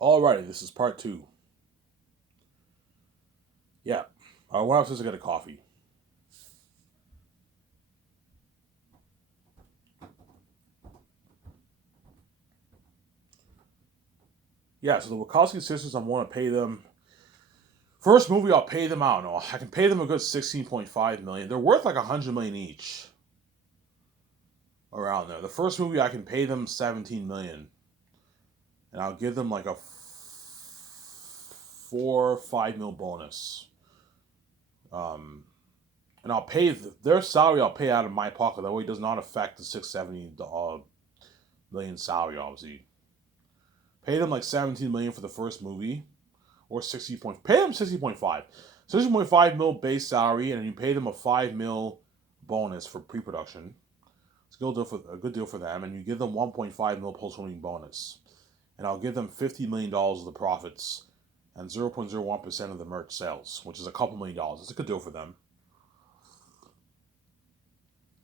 Alrighty, this is part two. Yeah. I went upstairs to get a coffee. Yeah, so the Wachowski sisters, I'm going to pay them. First movie, I'll pay them out. No, I can pay them a good 16.5 million. They're worth like 100 million each. Around there. The first movie, I can pay them 17 million. And I'll give them like a 4 or 5 mil bonus. Um, and I'll pay their salary. I'll pay out of my pocket. That way, it does not affect the 670 million salary. Obviously, pay them like 17 million for the first movie, or 60 point. Pay them 60.5, 60.5 mil base salary, and you pay them a 5 mil bonus for pre-production. It's a good deal for them, and you give them 1.5 mil post-filming bonus, and I'll give them $50 million of the profits and 0.01% of the merch sales, which is a couple $1 million. It's a good deal for them.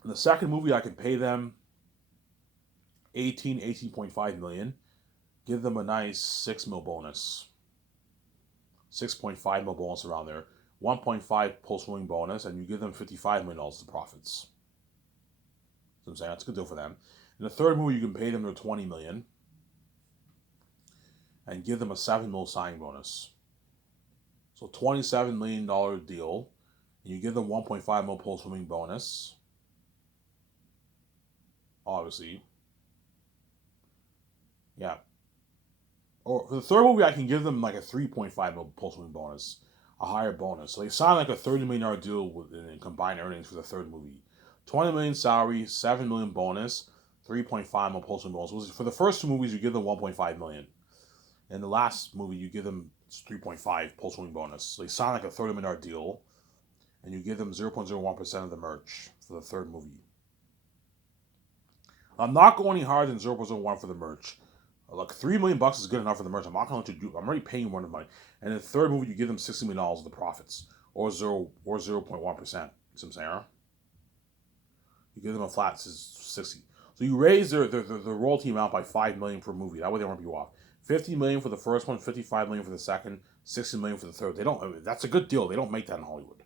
In the second movie, I can pay them 18.5 million. Give them a nice 6 mil bonus. 6.5 mil bonus around there. 1.5 post-filming bonus, and you give them $55 million of profits. So I'm saying that's a good deal for them. In the third movie, you can pay them their 20 million and give them a 7 mil signing bonus. So $27 million deal, and you give them 1.5 mil post-filming bonus. Obviously, yeah. Or for the third movie, I can give them like a 3.5 mil post-filming bonus, a higher bonus. So they sign like a $30 million deal with in combined earnings for the third movie. 20 million salary, 7 million bonus, 3.5 mil post-filming bonus. For the first two movies, you give them 1.5 million. In the last movie, you give them 3.5 post-filming bonus. So they sign like a $30 million deal, and you give them 0.01% of the merch for the third movie. I'm not going any higher than 0.01 for the merch. Like $3 million is good enough for the merch. I'm not going to let you do. I'm already paying you more than money. And in the third movie, you give them $60 million of the profits, or 0.1%. Some Sarah. You give them a flat 60. So you raise their royalty amount by 5 million per movie. That way they won't be off. 50 million for the first one, 55 million for the second, 60 million for the third. They don't. That's a good deal. They don't make that in Hollywood.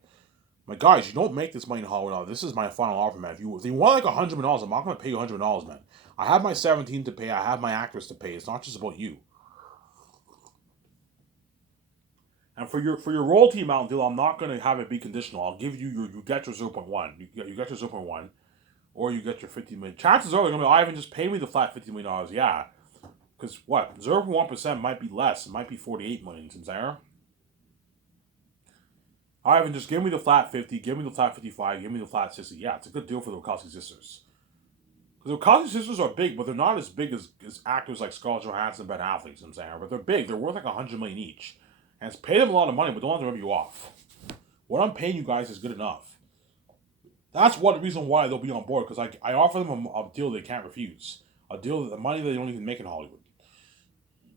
My guys, you don't make this money in Hollywood. This is my final offer, man. If you want like $100 million, I'm not going to pay you $100, man. I have my 17 to pay. I have my actors to pay. It's not just about you. And for your royalty amount deal, I'm not going to have it be conditional. I'll give you get your 0.1. You get your 0.1, or you get your 50 million. Chances are they're going to be, Ivan, just pay me the flat $50 million. Yeah, because what 0.1% might be less. It might be 48 million. There. Ivan, just give me the flat 50. Give me the flat 55. Give me the flat 60. Yeah, it's a good deal for the Wachowski sisters. Because the Wachowski sisters are big, but they're not as big as actors like Scarlett Johansson and Ben Affleck. I'm saying, but they're big. They're worth like 100 million each, and it's pay them a lot of money, but don't let them rip you off. What I'm paying you guys is good enough. That's one reason why they'll be on board, because I offer them a deal they can't refuse, a deal that the money they don't even make in Hollywood.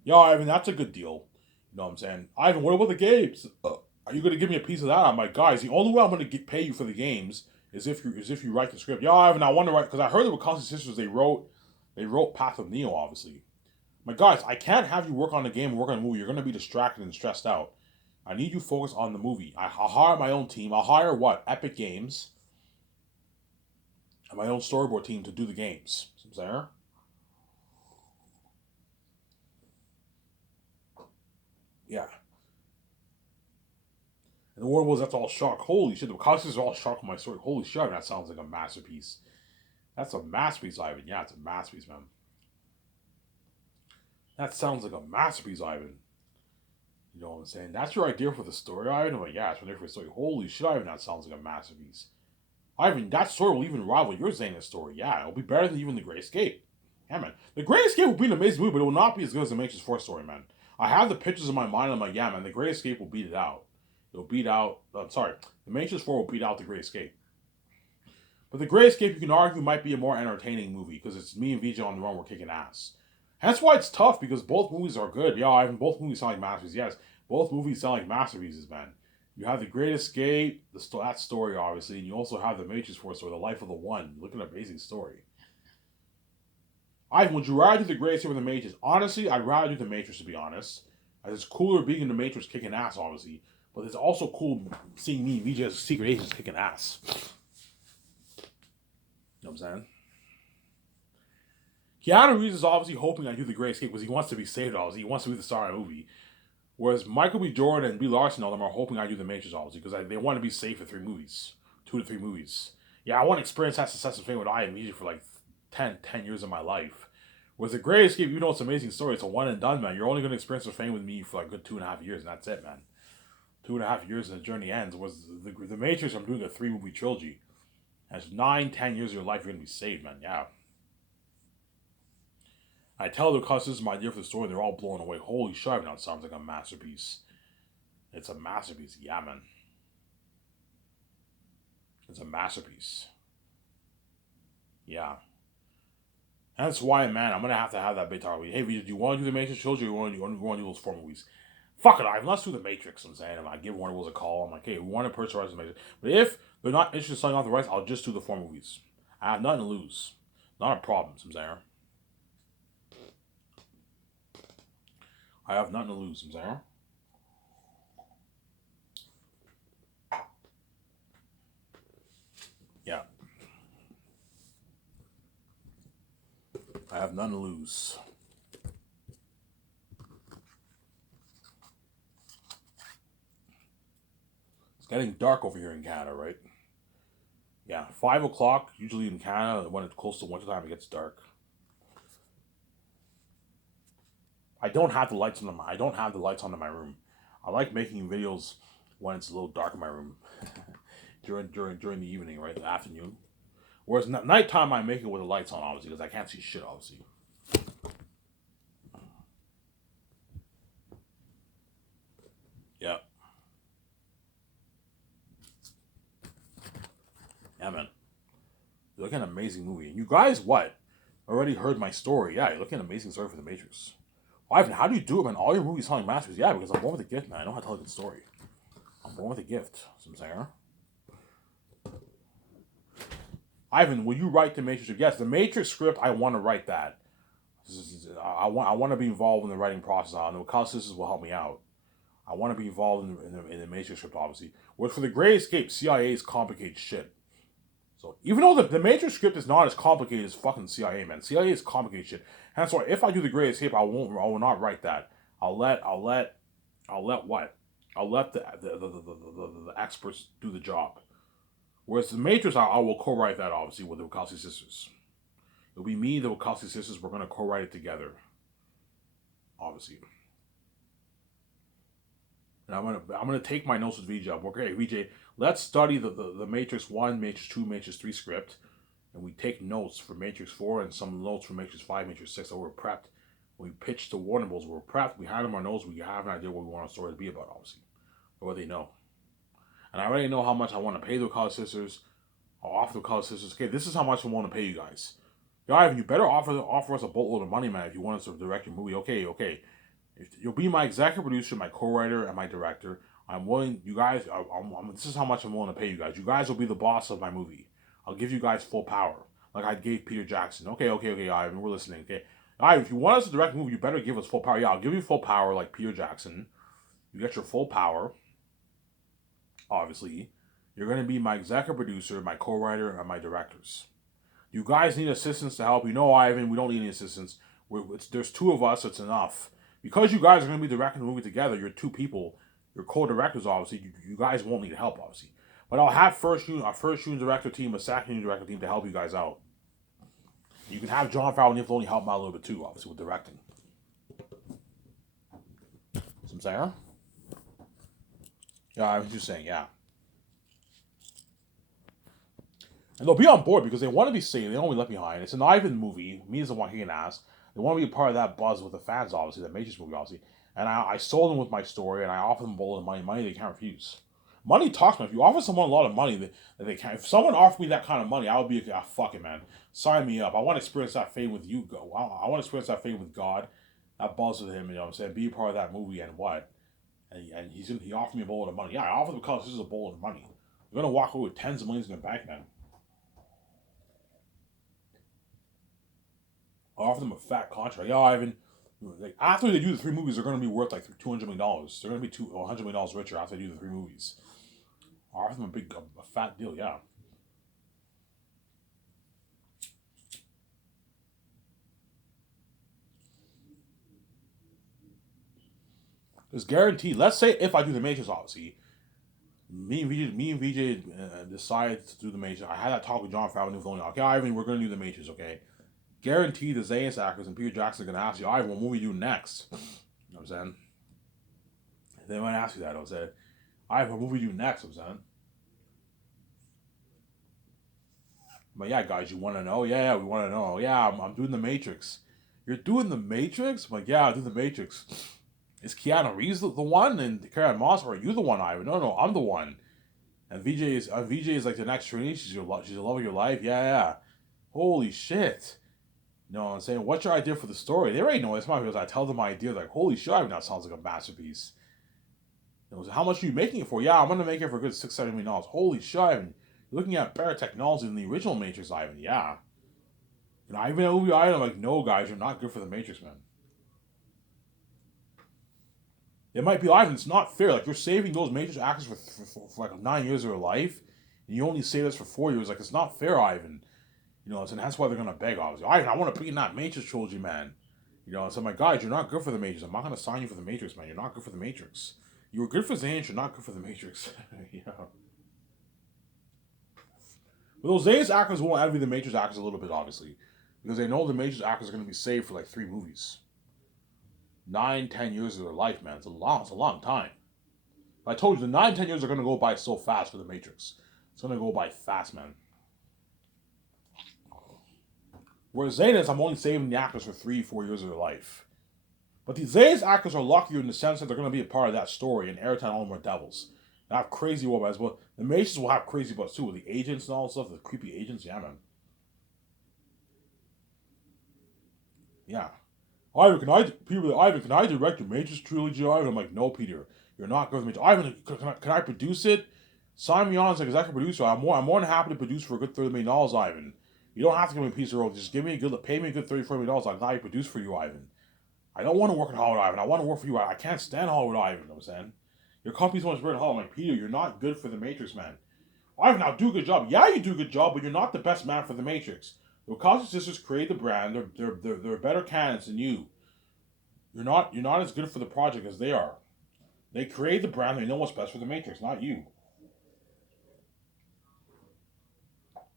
Yeah, Ivan, that's a good deal. You know what I'm saying, Ivan? What about the games? Are you going to give me a piece of that? I'm like, guys, the only way I'm going to pay you for the games is if you write the script. Yeah, Ivan, I want to write, because I heard the Wachowski sisters they wrote Path of Neo, obviously. My guys, I can't have you work on the game and work on the movie. You're going to be distracted and stressed out. I need you focused on the movie. I'll hire my own team. I'll hire what? Epic Games and my own storyboard team to do the games. There. Yeah. And the word was that's all shock. Holy shit, the Wachowskis are all shocked with my story. Holy shit, that sounds like a masterpiece. That's a masterpiece, Ivan. Yeah, it's a masterpiece, man. That sounds like a masterpiece, Ivan. You know what I'm saying? That's your idea for the story, Ivan? I'm like, yeah, it's my idea for the story. Holy shit, Ivan, that sounds like a masterpiece. Ivan, that story will even rival your Xana's story. Yeah, it'll be better than even The Great Escape. Yeah, man. The Great Escape will be an amazing movie, but it will not be as good as The Matrix 4 story, man. I have the pictures in my mind. I'm like, yeah, man, The Great Escape will beat it out. It'll beat out. Sorry, The Matrix 4 will beat out The Great Escape. But The Great Escape, you can argue, might be a more entertaining movie because it's me and VJ on the run. We're kicking ass. That's why it's tough, because both movies are good. Yeah, Ivan, both movies sound like masterpieces. Yes, both movies sound like masterpieces, man. You have The Great Escape, that story, obviously, and you also have The Matrix 4 story, The Life of the One. Look at an amazing story. Would you rather do the greatest hit with the Matrix? Honestly, I'd rather do the Matrix, to be honest. As it's cooler being in the Matrix kicking ass, obviously. But it's also cool seeing me, VJ, as a secret agent, kicking ass. You know what I'm saying? Keanu Reeves is obviously hoping I do the greatest hit because he wants to be saved, obviously. He wants to be the star of the movie. Whereas Michael B. Jordan and Brie Larson, all them, are hoping I do the Matrix, obviously, because they want to be safe for 3 movies. 2 to 3 movies. Yeah, I want to experience that success and fame with I Am Music for like 10 years of my life. Whereas the greatest escape, even though it's an amazing story, it's a one and done, man. You're only going to experience the fame with me for like a good 2.5 years, and that's it, man. 2.5 years and the journey ends. Was the Matrix, I'm doing a 3-movie trilogy. That's 9, 10 years of your life you're going to be saved, man. Yeah. I tell the customers my idea for the story, they're all blown away. Holy shit, now it sounds like a masterpiece. It's a masterpiece. Yeah, man. It's a masterpiece. Yeah. And that's why, man, I'm going to have that big talk with you. Hey, do you want to do the Matrix trilogy or you want to do those 4 movies? Fuck it, Ivan. Let's do the Matrix. I'm saying, I give Warner Bros. A call. I'm like, hey, we want to purchase the rights to the Matrix. But if they're not interested in selling off the rights, I'll just do the 4 movies. I have nothing to lose. Not a problem, I'm saying. I have nothing to lose, I'm saying. Yeah. I have none to lose. It's getting dark over here in Canada, right? Yeah, 5 o'clock, usually in Canada, when it's close to wintertime, it gets dark. I don't have the lights on in my room. I like making videos when it's a little dark in my room. during the evening, right? The afternoon. Whereas nighttime I make it with the lights on, obviously, because I can't see shit, obviously. Yeah. Yeah, man. You're looking at an amazing movie. And you guys, what? Already heard my story. Yeah, you're looking at an amazing story for The Matrix. Ivan, how do you do it, man? All your movies telling masters. Yeah, because I'm born with a gift, man. I know how to tell a good story. I'm born with a gift. That's what I'm saying. Ivan, will you write the Matrix script? Yes, the Matrix script, I want to write that. I want to be involved in the writing process. I know Kyle Sisters will help me out. I want to be involved in the Matrix script, obviously. Whereas for The Great Escape, CIA is complicated shit. So even though the Matrix script is not as complicated as fucking CIA, man. CIA is complicated shit. Hence why if I do The Great Escape, I will not write that. I'll let what? I'll let the experts do the job. Whereas The Matrix, I will co-write that, obviously, with the Wachowski sisters. It'll be me, the Wachowski sisters, we're going to co-write it together. Obviously. And I'm gonna take my notes with VJ. Okay, VJ, let's study the Matrix 1, Matrix 2, Matrix 3 script. And we take notes for Matrix 4 and some notes for Matrix 5, Matrix 6 that we're prepped. When we pitch to Warner Bros., we're prepped, we have them on our notes, we have an idea what we want our story to be about, obviously. Or what they know. And I already know how much I want to pay the College Sisters. I'll offer the College Sisters, okay, this is how much I want to pay you guys. Yo, Ivan, you better offer us a boatload of money, man, if you want us to direct your movie. Okay. You'll be my executive producer, my co-writer, and my director. I'm willing, you guys, this is how much I'm willing to pay you guys. You guys will be the boss of my movie. I'll give you guys full power. Like I gave Peter Jackson. Okay, Ivan, we're listening, okay? Ivan, if you want us to direct a movie, you better give us full power. Yeah, I'll give you full power like Peter Jackson. You get your full power. Obviously, you're going to be my executive producer, my co-writer, and my directors. You guys need assistance to help. You know, Ivan, we don't need any assistance. There's 2 of us, so it's enough. Because you guys are going to be directing the movie together, you're 2 people. You're co-directors, obviously. You guys won't need help, obviously. But I'll have a first shooting director team, a second shooting director team to help you guys out. You can have John Farrell and Nick Filoni help him out a little bit too, obviously, with directing. Some saying? Yeah, I was just saying, yeah. And they'll be on board because they want to be safe. They don't want to be left behind. It's an Ivan movie. Me as the one kicking ass. They want to be a part of that buzz with the fans, obviously, that Matrix movie, obviously. And I sold them with my story, and I offered them a bowl of money they can't refuse. Money talks, man. If you offer someone a lot of money that they can't, if someone offered me that kind of money, I would be like, fuck it, man. Sign me up. I want to experience that fame with you. I want to experience that fame with God, that buzz with him. You know what I'm saying? Be a part of that movie and what? And he offered me a bowl of money. Yeah, I offered because this is a bowl of money. You're gonna walk away with tens of millions in the bank, man. Offer them a fat contract. Yeah, Ivan. Like after they do the three movies, they're going to be worth like $200 million. They're going to be $100 million richer after they do the three movies. Offer them a fat deal. Yeah, it's guaranteed. Let's say if I do the Matrix, obviously, me and VJ decided to do the Matrix. I had that talk with John Favreau and okay, Ivan, we're going to do the Matrix. Okay, guaranteed the Zayas actors and Peter Jackson are going to ask you, Ivan, what movie do next? You know what I'm saying? They might ask you that. I said, Ivan, what movie do next? I'm saying. But yeah, guys, you want to know? Yeah, we want to know. Yeah, I'm doing the Matrix. You're doing the Matrix? I'm like, yeah, I'm doing the Matrix. Is Keanu Reeves the one and Karen Moss, or are you the one, Ivan? No, no, I'm the one. And VJ is like the next Trinity. She's the love of your life. Yeah, yeah. Holy shit. You know what I'm saying? What's your idea for the story? They already know it's my because I tell them my idea. Like, holy shit, Ivan, that sounds like a masterpiece. You know, so how much are you making it for? Yeah, I'm gonna make it for a good $6-7 million. Holy shit, Ivan. You're looking at better technology than the original Matrix, Ivan. Yeah. And I even movie item like, no, guys, you're not good for the Matrix, man. It might be Ivan. It's not fair. Like you're saving those Matrix actors for like 9 years of their life, and you only save this for 4 years. Like it's not fair, Ivan. You know, and that's why they're gonna beg. Obviously, Ivan, I want to be in that Matrix trilogy, man. You know, so my guys, you're not good for the Matrix. I'm not gonna sign you for the Matrix, man. You're not good for the Matrix. You were good for Zayn, you're not good for the Matrix. Yeah. But those Zayn's actors will envy the Matrix actors a little bit, obviously, because they know the Matrix actors are gonna be saved for like 3 movies. 9, 10 years of their life, man. It's a long time. I told you the 9, 10 years are gonna go by so fast for the Matrix. It's gonna go by fast, man. Whereas Zayn's, I'm only saving the actors for 3, 4 years of their life. But the Zayn's actors are luckier in the sense that they're gonna be a part of that story, and Airtime all of them are devils. They have crazy robots, but the Matrix will have crazy bots too, with the agents and all that stuff, the creepy agents. Yeah, man. Yeah. Ivan, can I direct your Matrix trilogy, Ivan? I'm like, no, Peter, you're not going to Matrix. Ivan, can I produce it? Sign me on as an executive producer. I'm more than happy to produce for a good $30 million, Ivan. You don't have to give me a piece of road. Just pay me a good $30 million. I'll gladly produce for you, Ivan. I don't want to work in Hollywood, Ivan. I want to work for you. I can't stand Hollywood, Ivan. You know what I'm saying? Your company's so much better than Hollywood. I'm like, Peter, you're not good for the Matrix, man. Ivan, now do a good job. Yeah, you do a good job, but you're not the best man for the Matrix. The Wachowski sisters create the brand. They're better candidates than you. You're not as good for the project as they are. They create the brand. They know what's best for the Matrix, not you.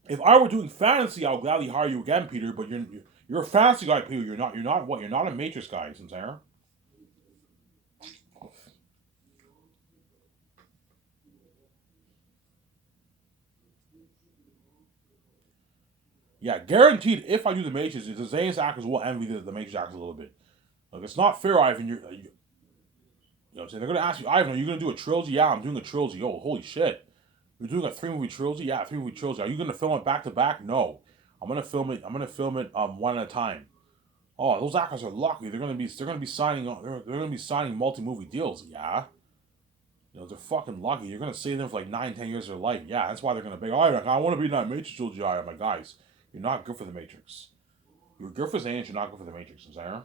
If I were doing fantasy, I'll gladly hire you again, Peter. But you're a fantasy guy, Peter. You're not what? You're not a Matrix guy, Sinclair. Yeah, guaranteed. If I do the Matrix, the Zayn's actors will envy the Matrix actors a little bit. Like it's not fair, Ivan. You know what I'm saying? They're gonna ask you, Ivan, are you gonna do a trilogy? Yeah, I'm doing a trilogy. Oh, holy shit! You're doing a 3 movie trilogy? Yeah, 3 movie trilogy. Are you gonna film it back to back? No. I'm gonna film it one at a time. Oh, those actors are lucky. They're gonna be signing they're gonna be signing multi movie deals. Yeah. You know, they're fucking lucky. You're gonna save them for like 9, 10 years of their life. Yeah, that's why they're gonna be. All right, I want to be in that Matrix trilogy. I'm like, guys, you're not good for the Matrix. You're good for Zayn. You're not good for the Matrix. Sarah.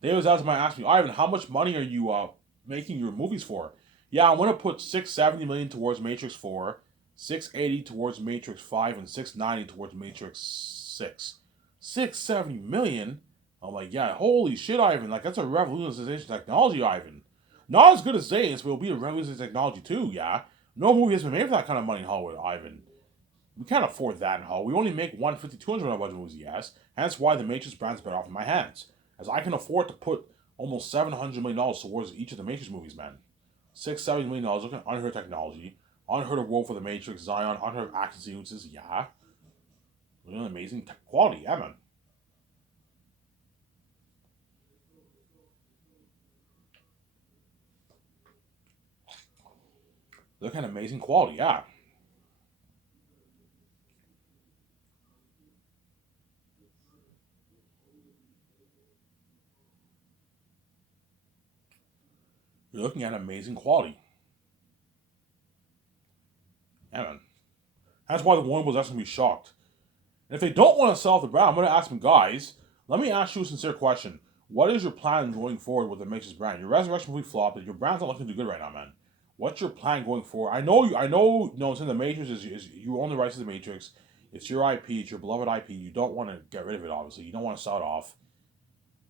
They was asking me, Ivan, how much money are you making your movies for? Yeah, I'm gonna put 670 million towards Matrix 4, 680 towards Matrix 5, and 690 towards Matrix 6. 670 million? I'm like, yeah, holy shit, Ivan. Like that's a revolutionization technology, Ivan. Not as good as Zayn's, but it'll be a revolutionization technology too, yeah. No movie has been made for that kind of money in Hollywood, Ivan. We can't afford that in Hollywood. We only make 150, 200 on budget movies, yes. Hence why the Matrix brand's better off in my hands. As I can afford to put almost $700 million towards each of the Matrix movies, man. $670 million, looking at unheard technology, unheard of world for the Matrix, Zion, unheard of action sequences, yeah. Really amazing quality, yeah, man. Look at amazing quality, yeah. You're looking at amazing quality, yeah, man. That's why the Warner Bros. That's going to be shocked. And if they don't want to sell off the brand, I'm going to ask them, guys, let me ask you a sincere question. What is your plan going forward with the Matrix brand? Your Resurrection movie flopped. Your brand's not looking too good right now, man. What's your plan going forward? I know, saying the Matrix is you own the rights to the Matrix. It's your IP. It's your beloved IP. You don't want to get rid of it, obviously. You don't want to sell it off.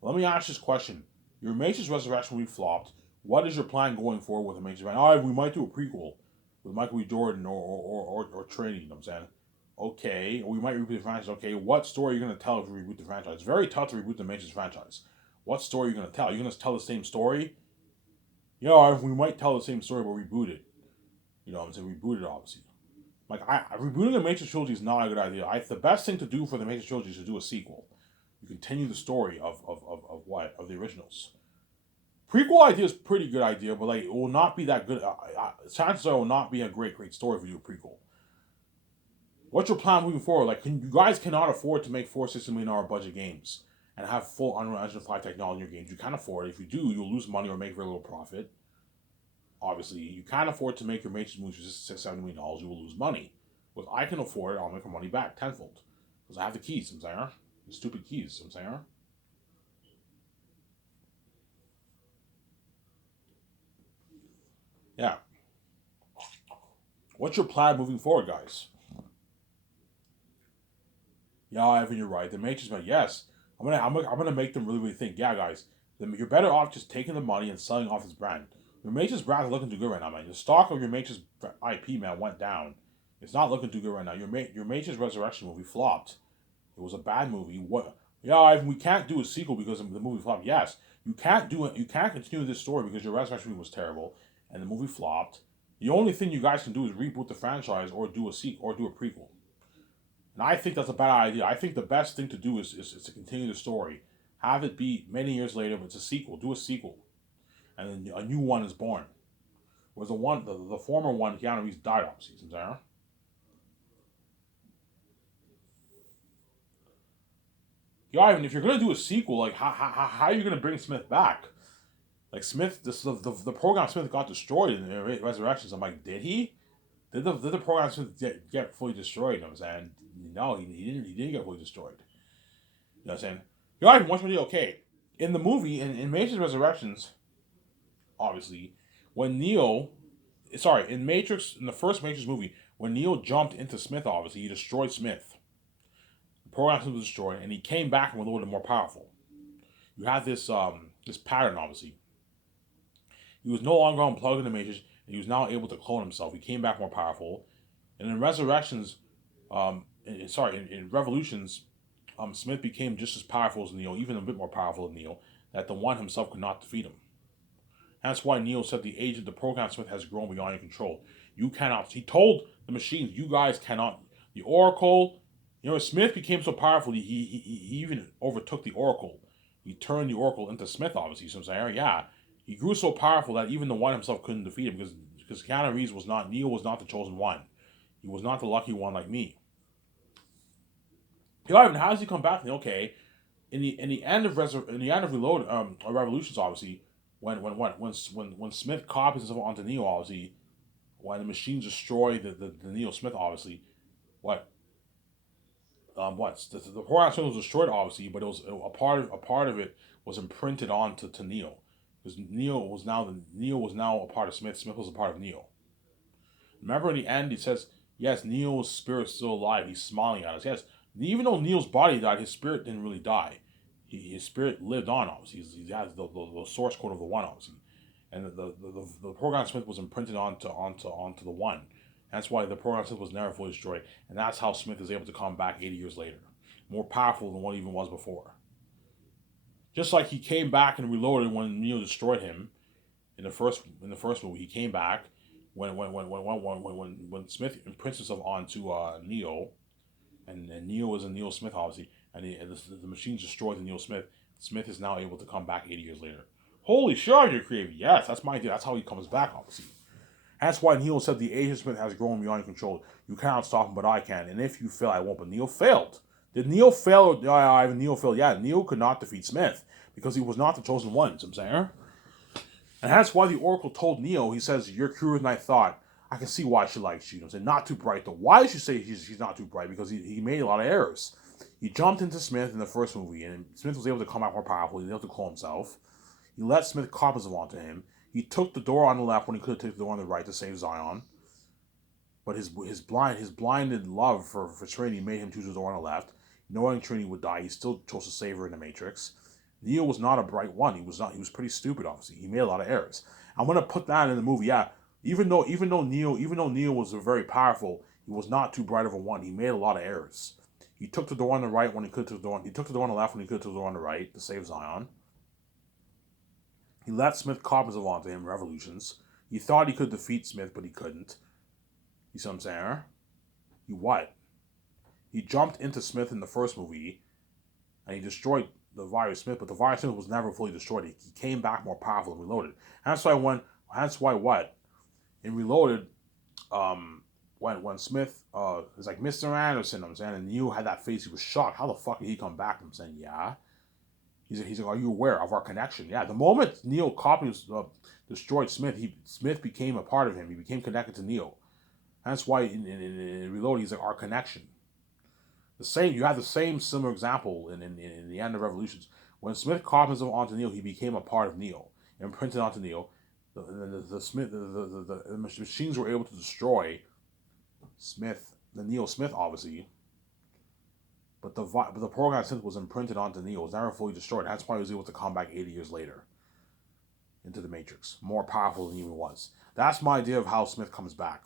Let me ask this question. Your Matrix Resurrection movie flopped. What is your plan going forward with the Matrix brand? All right, we might do a prequel with Michael B. Jordan or Trinity, you know what I'm saying? Okay, we might reboot the franchise. Okay, what story are you going to tell if we reboot the franchise? It's very tough to reboot the Matrix franchise. What story are you going to tell? Are you going to tell the same story? Yeah, we might tell the same story, but reboot it. You know what I'm saying? Reboot it, obviously. Like, rebooting the Matrix trilogy is not a good idea. The best thing to do for the Matrix trilogy is to do a sequel. You continue the story of what? Of the originals. Prequel idea is pretty good idea, but like it will not be that good. Chances are it will not be a great story if you do a prequel. What's your plan moving forward? Like, you guys cannot afford to make $460 million budget games and have full Unreal Engine 5 technology in your games. You can't afford it. If you do, you'll lose money or make very little profit. Obviously, you can't afford to make your Matrix movies for $670 million. You will lose money. But if I can afford it, I'll make my money back tenfold. Because I have the keys, I'm saying. The stupid keys, I'm saying. Yeah. What's your plan moving forward, guys? Yeah, Ivan, you're right. The Matrix, but yes, I'm gonna make them really think. Yeah, guys, you're better off just taking the money and selling off this brand. Your Matrix brand is looking too good right now, man. The stock of your Matrix IP, man, went down. It's not looking too good right now. Your Matrix Resurrection movie flopped. It was a bad movie. What? Yeah, Ivan, we can't do a sequel because the movie flopped. Yes, you can't do it. You can't continue this story because your Resurrection movie was terrible and the movie flopped. The only thing you guys can do is reboot the franchise or do a sequel or do a prequel. And I think that's a bad idea. I think the best thing to do is to continue the story. Have it be many years later, but it's a sequel. Do a sequel. And then a new one is born. Whereas the former one, Keanu Reeves died off season there. Yeah, even if you're gonna do a sequel, like how are you gonna bring Smith back? Like Smith, the program Smith got destroyed in the Resurrections. I'm like, did he? Did the program get fully destroyed? You know what I'm saying? No, he didn't get fully destroyed. You know what I'm saying? You're not even watching video, okay. In the movie, in Matrix Resurrections, obviously, when in Matrix, in the first Matrix movie, when Neo jumped into Smith, obviously, he destroyed Smith. The program Smith was destroyed, and he came back and was a little bit more powerful. You have this pattern, obviously. He was no longer unplugged in the Matrix, and he was now able to clone himself. He came back more powerful. And in Resurrections, in Revolutions, Smith became just as powerful as Neo, even a bit more powerful than Neo, that the One himself could not defeat him. That's why Neo said the age of the program Smith has grown beyond your control. You cannot. He told the machines, you guys cannot. The Oracle, Smith became so powerful, he even overtook the Oracle. He turned the Oracle into Smith, obviously. So I'm saying, yeah, he grew so powerful that even the One himself couldn't defeat him because Keanu Reeves Neo was not the chosen one. He was not the lucky one like me. How does he come back? Okay, in the end of Reload, Revolutions, obviously, when Smith copies himself onto Neo, obviously, when the machines destroy the Neo Smith, obviously, the program Smith was destroyed, obviously, but it was a part of it was imprinted onto Neo, because Neo was now a part of Smith. Smith was a part of Neo. Remember in the end, he says, yes, Neo's spirit's still alive. He's smiling at us. Yes, even though Neo's body died, his spirit didn't really die. His spirit lived on, obviously. He has the source code of the One, obviously. And the program Smith was imprinted onto the One. That's why the program Smith was never fully destroyed. And that's how Smith is able to come back 80 years later. More powerful than what he even was before. Just like he came back and reloaded when Neo destroyed him in the first movie, he came back when Smith imprints himself onto Neo, and Neo was in Neo Smith, obviously, and the machines destroyed the Neo Smith. Smith is now able to come back 80 years later. Holy shit, you're creative. Yes, that's my idea. That's how he comes back, obviously. That's why Neo said the age of Smith has grown beyond your control. You cannot stop him, but I can. And if you fail, I won't. But Neo failed. Did Neo fail? Neo failed. Yeah, Neo could not defeat Smith because he was not the chosen one. You know what I'm saying? And that's why the Oracle told Neo, he says, you're cruder than I thought. I can see why she likes you. You know, saying not too bright though. Why did she say she's not too bright? Because he made a lot of errors. He jumped into Smith in the first movie, and Smith was able to come out more powerful. He was able to clone himself. He let Smith cop onto him. He took the door on the left when he could have taken the door on the right to save Zion. But his blinded love for Trinity made him choose the door on the left. Knowing Trinity would die, he still chose to save her in the Matrix. Neo was not a bright one. He was not. He was pretty stupid. Obviously, he made a lot of errors. I'm gonna put that in the movie. Yeah, even though Neo was very powerful, he was not too bright of a one. He made a lot of errors. He took the door on the right when he could take the door. He took the door on the left when he could take the door on the right to save Zion. He let Smith cop onto him. Revolutions. He thought he could defeat Smith, but he couldn't. You see what I'm saying? He what? He jumped into Smith in the first movie, and he destroyed the virus Smith, but the virus Smith was never fully destroyed. He came back more powerful and Reloaded. And that's why what? In Reloaded, when Smith is like Mr. Anderson, I'm saying, and you had that face, he was shocked. How the fuck did he come back? I'm saying, yeah. He's like, are you aware of our connection? Yeah. The moment Neo copies destroyed Smith, Smith became a part of him. He became connected to Neo. That's why in Reloaded, he's like our connection. You have the same similar example in the end of Revolutions. When Smith copies onto Neo, he became a part of Neo, imprinted onto Neo. The machines were able to destroy Smith, the Neo Smith, obviously. But the program Smith was imprinted onto Neo. It was never fully destroyed. That's why he was able to come back 80 years later into the Matrix, more powerful than he even was. That's my idea of how Smith comes back.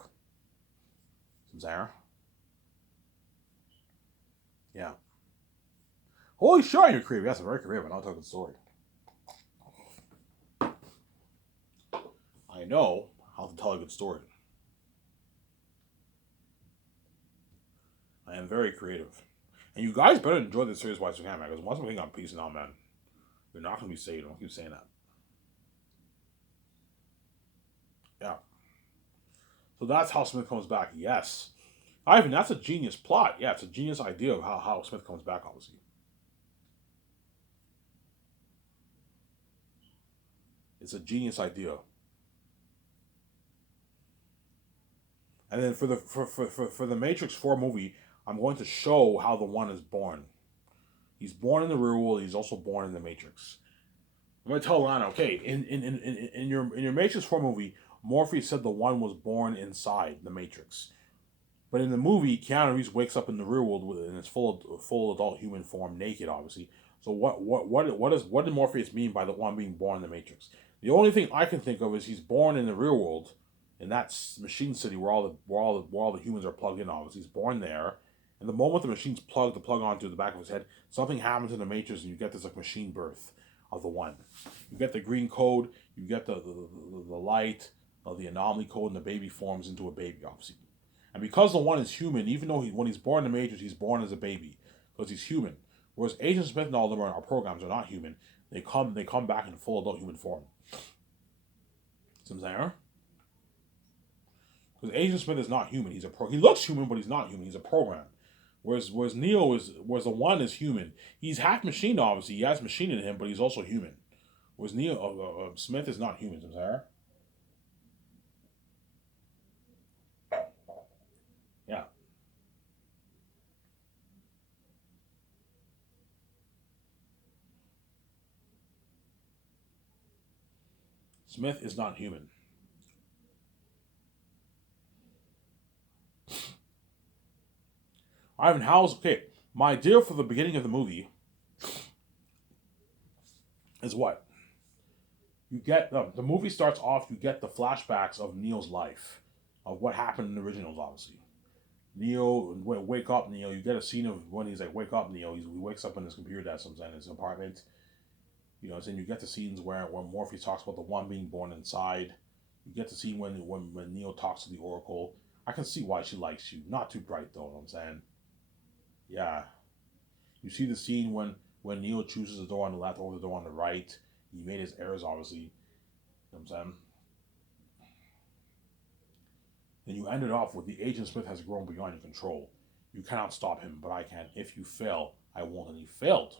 There. Yeah. Holy shit, you're creative. That's a very creative. I'm not talking story. I know how to tell a good story. I am very creative. And you guys better enjoy this series while you can, man. Because once we think I'm peacing out, man, you're not going to be saved. Don't keep saying that. Yeah. So that's how Smith comes back. Yes. Ivan, that's a genius plot. Yeah, it's a genius idea of how Smith comes back, obviously. It's a genius idea. And then for the Matrix 4 movie, I'm going to show how the one is born. He's born in the real world. He's also born in the Matrix. I'm going to tell Lana, okay, in your Matrix 4 movie, Morpheus said the one was born inside the Matrix. But in the movie, Keanu Reeves wakes up in the real world in his full adult human form, naked, obviously. So what did Morpheus mean by the one being born in the Matrix? The only thing I can think of is he's born in the real world, in that machine city where all the humans are plugged in. Obviously, he's born there, and the moment the machines plug onto the back of his head, something happens in the Matrix, and you get this like machine birth of the one. You get the green code, you get the light, the anomaly code, and the baby forms into a baby, obviously. And because the one is human, even though when he's born in the Matrix, he's born as a baby because he's human. Whereas Agent Smith and all of them are programs are not human. They come back in full adult human form. See what I'm saying? Because Agent Smith is not human. He looks human, but he's not human. He's a program. Whereas the one is human. He's half machine, obviously. He has machine in him, but he's also human. Whereas Smith is not human. See what I'm saying? Yeah. Smith is not human. Ivan Howell's okay. My idea for the beginning of the movie is what? You get the movie starts off, you get the flashbacks of Neo's life, of what happened in the originals, obviously. Neo, wake up, Neo. You get a scene of when he's like, wake up, Neo. He wakes up in his computer desk in his apartment. You know, and you get the scenes where Morpheus talks about the one being born inside. You get the scene when Neo talks to the Oracle. I can see why she likes you. Not too bright though, you know what I'm saying? Yeah. You see the scene when Neo chooses the door on the left over the door on the right. He made his errors, obviously. You know what I'm saying? Then you end it off with the Agent Smith has grown beyond your control. You cannot stop him, but I can. If you fail, I won't. And he failed.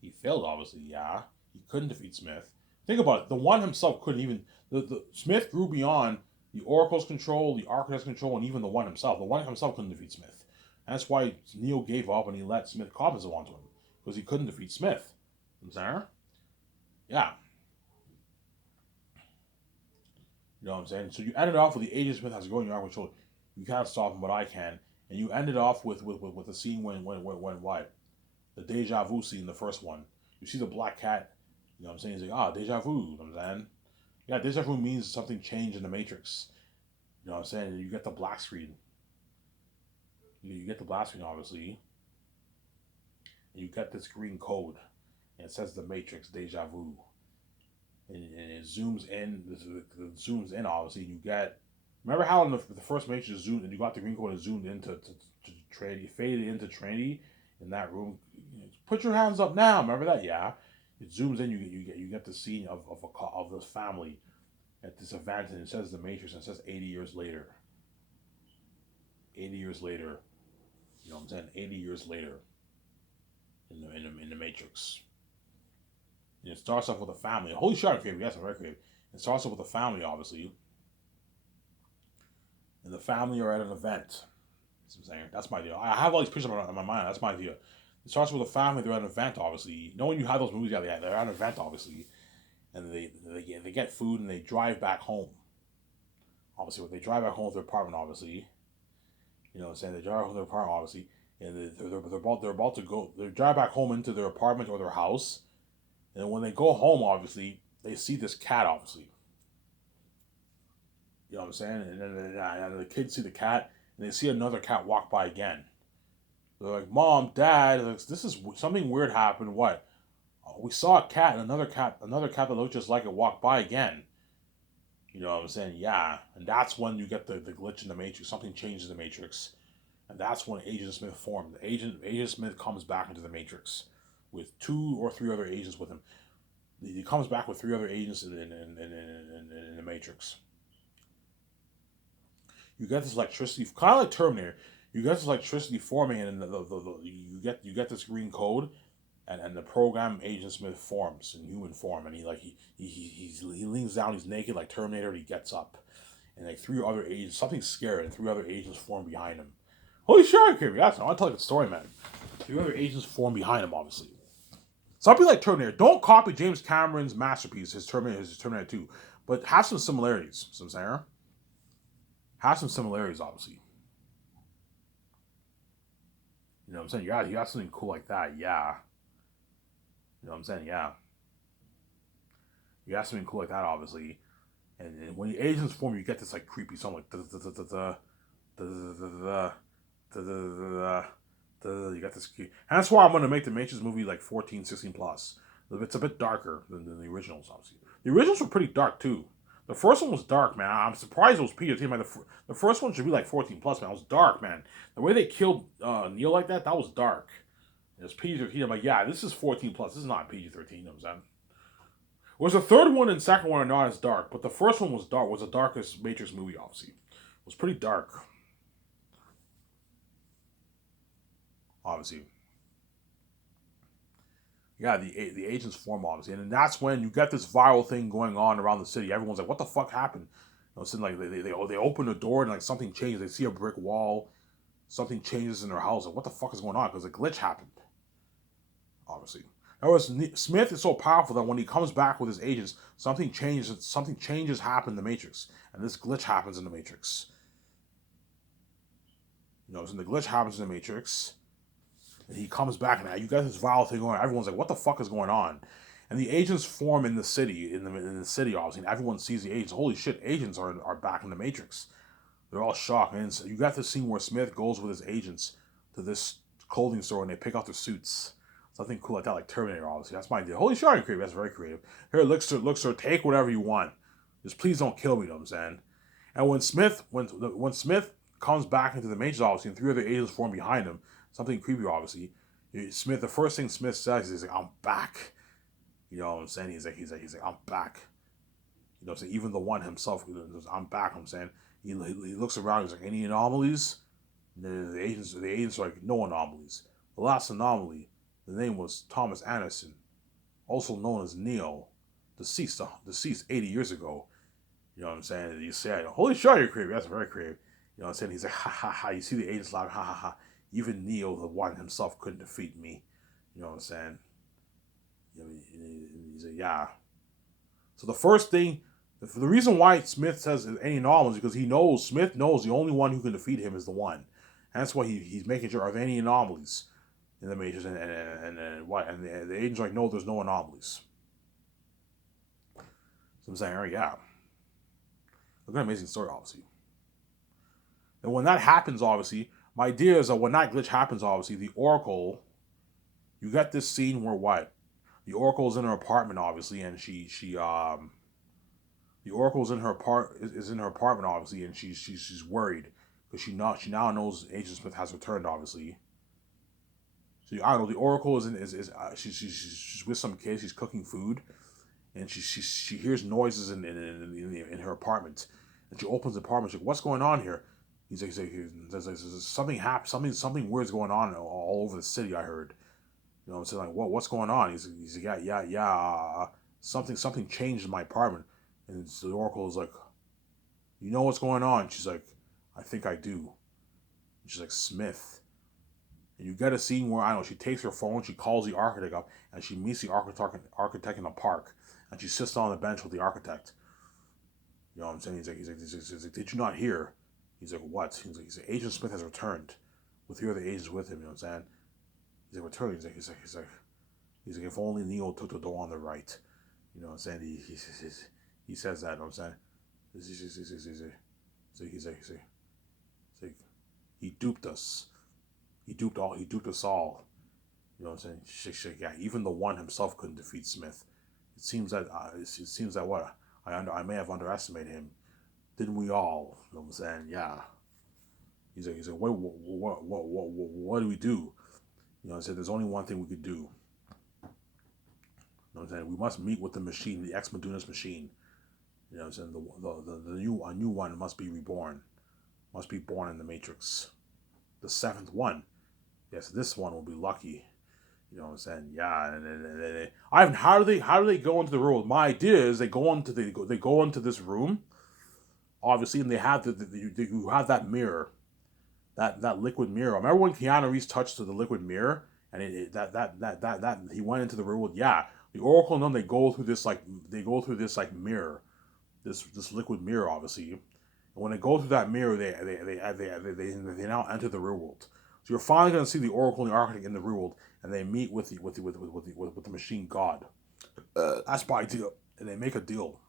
He failed, obviously, yeah. He couldn't defeat Smith. Think about it. The one himself couldn't even... The Smith grew beyond The Oracle's control, the Architect's control, and even the One himself. The One himself couldn't defeat Smith. And that's why Neo gave up and he let Smith Cobbins onto him. Because he couldn't defeat Smith. You know what I'm saying? Yeah. You know what I'm saying? So you ended off with the Agent Smith has to go in your arm control. You can't stop him, but I can. And you ended off with the scene when what? The deja vu scene, the first one. You see the black cat, you know what I'm saying? He's like, deja vu, you know what I'm saying? Yeah, deja vu means something changed in the Matrix. You know what I'm saying? And you get the black screen. You get the black screen, obviously. And you get this green code. And it says the Matrix, deja vu. And it zooms in, it zooms in, obviously. And you get, remember how in the first Matrix zoomed, and you got the green code and zoomed into to Trinity, faded into Trinity in that room. Put your hands up now. Remember that? Yeah. It zooms in. You get the scene of this family at this event, and it says the Matrix, and it says 80 years later. 80 years later. You know what I'm saying? 80 years later. In the Matrix. And it starts off with a family. Holy shit, I'm creative. Yes, I'm very creative. It starts off with a family, obviously. And the family are at an event. That's what I'm saying. That's my deal. I have all these pictures in my mind. That's my deal. It starts with a family. They're at an event, obviously. You know when you have those movies, yeah, they're at an event, obviously, and they get food and they drive back home. Obviously, when they drive back home to their apartment, obviously, you know what I'm saying. They drive home to their apartment, obviously, and they're about to go. They drive back home into their apartment or their house, and when they go home, obviously, they see this cat, obviously. You know what I'm saying? And then the kids see the cat, and they see another cat walk by again. They're like, Mom, Dad, this is something weird happened. What? We saw a cat, another cat that looked just like it walked by again. You know what I'm saying? Yeah. And that's when you get the glitch in the Matrix. Something changes in the Matrix. And that's when Agent Smith formed. Agent Smith comes back into the Matrix with 2 or 3 other agents with him. He comes back with 3 other agents in the Matrix. You get this electricity, kind of like Terminator. You get this electricity forming, and you get this green code, and the program Agent Smith forms in human form, and he leans down, he's naked like Terminator, and he gets up, and like 3 other agents, something scary, and 3 other agents form behind him. Holy shit, I want to tell you a story, man. 3 other agents form behind him, obviously. Something like Terminator. Don't copy James Cameron's masterpiece, his Terminator 2, but have some similarities. You know what I'm saying? Have some similarities, obviously. You know what I'm saying? You got something cool like that, yeah. You know what I'm saying? Yeah. You got something cool like that, obviously. And when the agents form, you get this like creepy song like you got this and that's why I'm gonna make the Matrix movie like 14, 16 plus. It's a bit darker than the originals, obviously. The originals were pretty dark too. The first one was dark, man. I'm surprised it was PG. The first one should be like 14 plus, man. It was dark, man. The way they killed Neo like that was dark. It was PG-13. I'm like, yeah, this is 14 plus. This is not PG-13. You know what I'm saying? Whereas the third one and second one are not as dark, but the first one was dark. Was the darkest Matrix movie, obviously. It was pretty dark, obviously. Yeah, the agents form, obviously, and that's when you get this viral thing going on around the city. Everyone's like, "What the fuck happened?" You know, so like they open the door and like something changed. They see a brick wall, something changes in their house. Like, what the fuck is going on? Because a glitch happened, obviously. Smith is so powerful that when he comes back with his agents, something changes. Something changes happen in the Matrix, and this glitch happens in the Matrix. You know, so the glitch happens in the Matrix, and he comes back, and now you got this viral thing going on. Everyone's like, "What the fuck is going on?" And the agents form in the city, in the city, obviously, and everyone sees the agents. Holy shit, agents are back in the Matrix. They're all shocked, and so you got this scene where Smith goes with his agents to this clothing store, and they pick out their suits. Something cool like that, like Terminator, obviously. That's my idea. Holy shit, I'm creative. That's very creative. Here, look, sir, take whatever you want. Just please don't kill me, you know what I'm saying? And when Smith comes back into the Matrix, obviously, and 3 other agents form behind him, something creepy, obviously. The first thing Smith says is like, "I'm back." You know what I'm saying? He's like, "I'm back." You know what I'm saying? Even the One himself, "I'm back." I'm saying he looks around. He's like, "Any anomalies?" And the agents are like, "No anomalies." The last anomaly, the name was Thomas Anderson, also known as Neo, deceased 80 years ago. You know what I'm saying? And you say, holy shit, you're creative. That's very creative. You know what I'm saying? He's like, ha ha ha. You see the agents laughing, ha ha ha. Even Neo, the one himself, couldn't defeat me. You know what I'm saying? You know, he's like, yeah. So the first thing, the reason why Smith says any anomalies is because Smith knows the only one who can defeat him is the one. And that's why he's making sure, are there any anomalies in the Matrix? And what? And the agent's like, no, there's no anomalies. So I'm saying, all right, yeah. Look at an amazing story, obviously. And when that happens, obviously, my idea is that when that glitch happens, obviously, the Oracle, you get this scene where what? The Oracle's in her apartment, obviously, and the Oracle's in her is in her apartment, obviously, and she's worried because she now knows Agent Smith has returned, obviously. So I don't know. The Oracle she's with some kid. She's cooking food, and she hears noises in her apartment, and she opens the apartment. She's like, "What's going on here?" He's like there's something happened. Something weird's going on all over the city. I heard. You know what I'm saying? Like, what's going on? He's like, yeah. Something changed in my apartment. And so the Oracle is like, you know what's going on? She's like, I think I do. And she's like, Smith. And you get a scene where, I don't know, she takes her phone, she calls the architect up, and she meets the architect in the park. And she sits on the bench with the architect. You know what I'm saying? He's like, did you not hear? He's like, what? He's like, Agent Smith has returned with three other agents with him. You know what I'm saying? He's like, returning. He's like, if only Neo took the door on the right. You know what I'm saying? He says that. You know what I'm saying? He's like, he duped us. He duped us all. You know what I'm saying? Yeah, even the one himself couldn't defeat Smith. It seems that what I may have underestimated him. Didn't we all? You know what I'm saying? Yeah. He's like, what do we do? You know, I said there's only one thing we could do. You know what I'm saying? We must meet with the machine, the Ex Meduna's machine. You know what I'm saying? A new one must be reborn. Must be born in the Matrix. The seventh one. Yes, this one will be lucky. You know what I'm saying? Yeah. How do they go into the room? My idea is they go into this room, obviously, and they have you have that mirror, that liquid mirror. Remember when Keanu Reeves touched the liquid mirror, and that he went into the room with, yeah, the Oracle and them, they go through this mirror, this liquid mirror, obviously. And when they go through that mirror, they now enter the real world. So you're finally going to see the Oracle and the Architect in the real world, and they meet with the machine God. That's my deal, and they make a deal,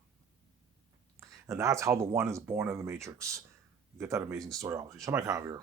and that's how the one is born in the Matrix. You get that amazing story, obviously. Show my camera here.